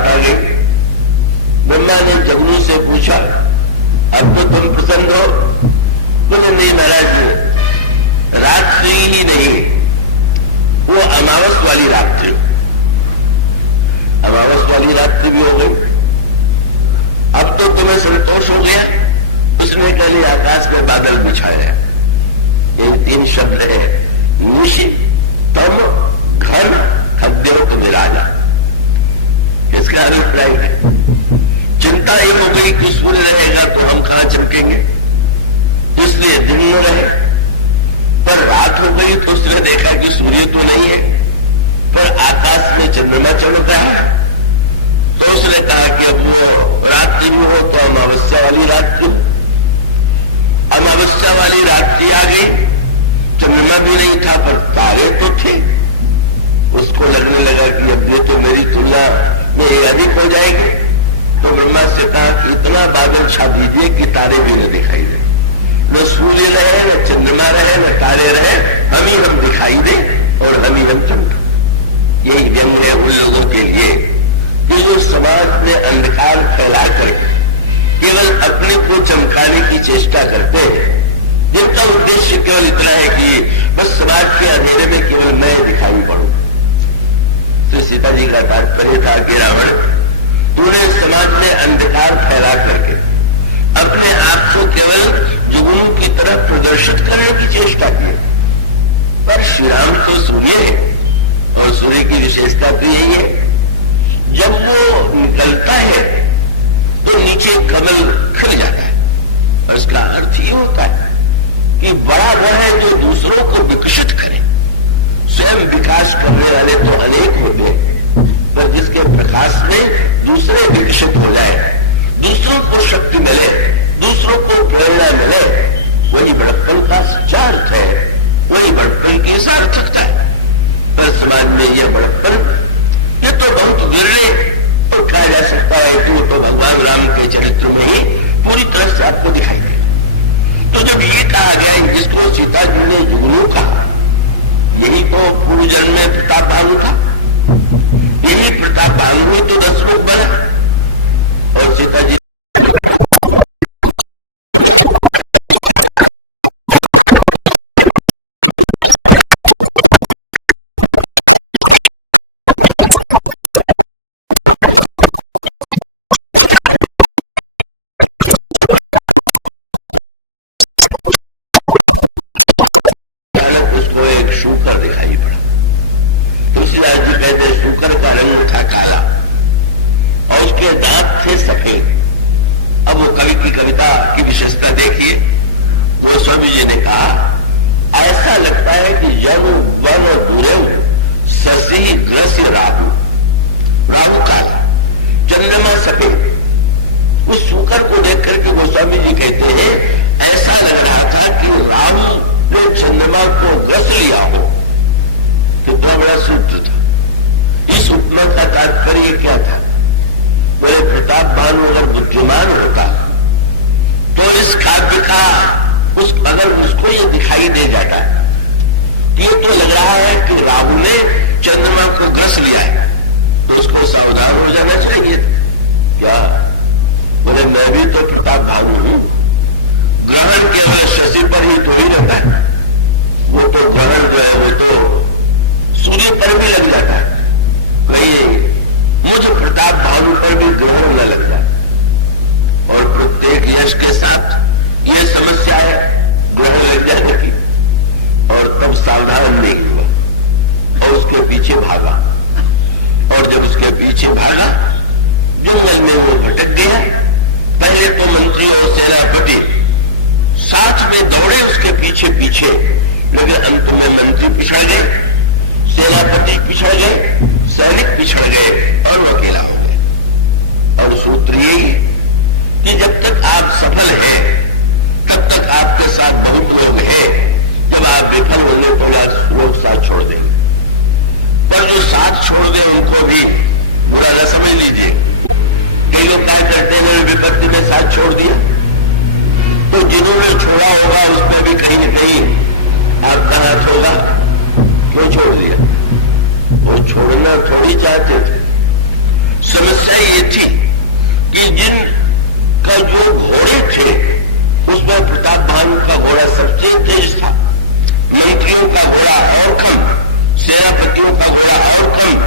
बात आ गई। ब्रह्मा ने जुगनू से पूछा, अब तो तुम प्रसन्न हो? बोले नहीं महाराज, रात्रि ही नहीं, वो अमावस वाली रात्रि, अमावस वाली रात्रि भी हो गई। अब तो तुम्हें संतोष हो गया? उसने कह लिया आकाश में बादल बिछाया। ये 3 शब्द है, निशि, तम, घन, खद्योत निराला। इसका अभिप्राय है चिंता ये हो गई कि सूर्य रहेगा तो हम कहां चमकेंगे, इसलिए दिन में रहे। पर रात हो गई तो उसने देखा कि सूर्य तो नहीं है, पर आकाश में चंद्रमा चमक रहा है। तो उसने कहा कि अब वो रात्रि में हो तो अमावस्या वाली रात्रि। अमावस्या वाली रात्रि आ गई, चंद्रमा भी नहीं था पर तारे तो थे। उसको लगने लगा कि अब ये तो मेरी तुलना में अधिक हो जाएगी। तो ब्रह्मा से कहा कि इतना बादल छा दीजिए कि तारे भी न दिखाई दे, न सूर्य रहे, न चंद्रमा रहे, न तारे रहे, हम दिखाई दे और हम चमक। यही व्यंग है उन लोगों के लिए कि जो समाज में अंधकार फैला कर केवल अपने को चमकाने की चेष्टा करते हैं, जिनका उद्देश्य केवल इतना है कि बस समाज के अंधेरे में केवल मैं दिखाई पड़ूं। तो सीता जी का तात्पर्य था कि रावण, तूने समाज में अंधकार फैला करके अपने आप को केवल जुगनू की तरफ प्रदर्शित करने की चेष्टा की। पर श्री राम तो सूर्य है और सूर्य की विशेषता तो यही है, जब वो निकलता है तो नीचे कमल खिल जाता है। और इसका अर्थ ये होता है कि बड़ा वो है जो दूसरों को विकसित करे। स्वयं विकास करने वाले तो अनेक होते हैं, पर जिसके प्रकाश में दूसरे विकसित हो जाए, दूसरों को शक्ति मिले, दूसरों को प्रेरणा मिले, वही बड़प्पन का सच्चा अर्थ है, वही बड़प्पन की सार्थकता है। पर समाज में यह बड़प्पन ये तो बहुत विरले तो कहा जा सकता है कि वो तो भगवान राम के चरित्र में ही पूरी तरह से आपको दिखाई दे। तो जब ये कहा गया जिसको सीता जी ने जुगनू कहा, यही तो पूर्व जन्म में प्रताप भानु था। यही प्रताप भानु ही तो 10 लोग बना और सीता जी ये थी कि जिन का जो घोड़े थे उसमें प्रताप भानु का घोड़ा सबसे तेज था, मंत्रियों का घोड़ा और कम, सेनापतियों का घोड़ा और कम,